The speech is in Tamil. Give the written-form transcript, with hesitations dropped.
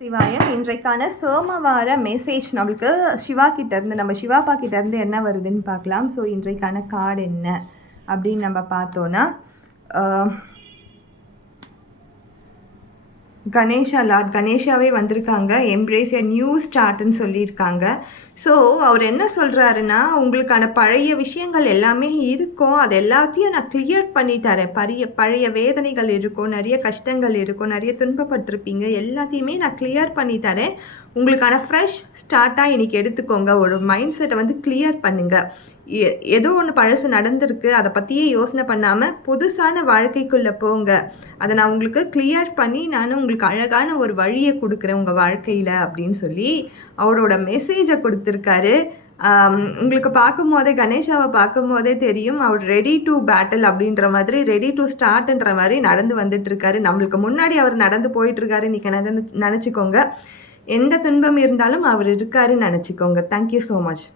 சிவாயம். இன்றைக்கான சோமவார மெசேஜ் நம்மளுக்கு சிவா கிட்டேருந்து, நம்ம சிவாப்பா கிட்டேருந்து என்ன வருதுன்னு பார்க்கலாம். ஸோ இன்றைக்கான கார்டு என்ன அப்படின்னு நம்ம பார்த்தோன்னா, கணேஷா லார்ட் கணேஷாவே வந்திருக்காங்க. எம்ப்ரேஸ் எ நியூ ஸ்டார்ட்னு சொல்லியிருக்காங்க. ஸோ அவர் என்ன சொல்கிறாருன்னா, உங்களுக்கான பழைய விஷயங்கள் எல்லாமே இருக்கும், அது எல்லாத்தையும் நான் கிளியர் பண்ணி தரேன். பழைய வேதனைகள் இருக்கும், நிறைய கஷ்டங்கள் இருக்கும், நிறைய துன்பப்பட்டிருப்பீங்க, எல்லாத்தையுமே நான் கிளியர் பண்ணி தரேன். உங்களுக்கான ஃப்ரெஷ் ஸ்டார்ட்டாக இன்றைக்கி எடுத்துக்கோங்க. ஒரு மைண்ட் செட்டை வந்து கிளியர் பண்ணுங்கள். ஏதோ ஒன்று பழசு நடந்திருக்கு, அதை பற்றியே யோசனை பண்ணாமல் புதுசான வாழ்க்கைக்குள்ளே போங்க. அதை நான் உங்களுக்கு கிளியர் பண்ணி நானும் உங்களுக்கு அழகான ஒரு வழியை கொடுக்குறேன் உங்கள் வாழ்க்கையில் அப்படின்னு சொல்லி அவரோட மெசேஜை கொடுத்துருக்காரு. உங்களுக்கு பார்க்கும்போதே, கணேஷாவை பார்க்கும்போதே தெரியும் அவர் ரெடி டு பேட்டில் அப்படின்ற மாதிரி, ரெடி டு ஸ்டார்ட்ன்ற மாதிரி நடந்து வந்துட்டுருக்காரு. நம்மளுக்கு முன்னாடி அவர் நடந்து போயிட்டுருக்காரு. இன்றைக்கி நினச்சிக்கோங்க. எந்த துன்பம் இருந்தாலும் அவர் இருக்காருன்னு நினச்சிக்கோங்க. Thank you so much.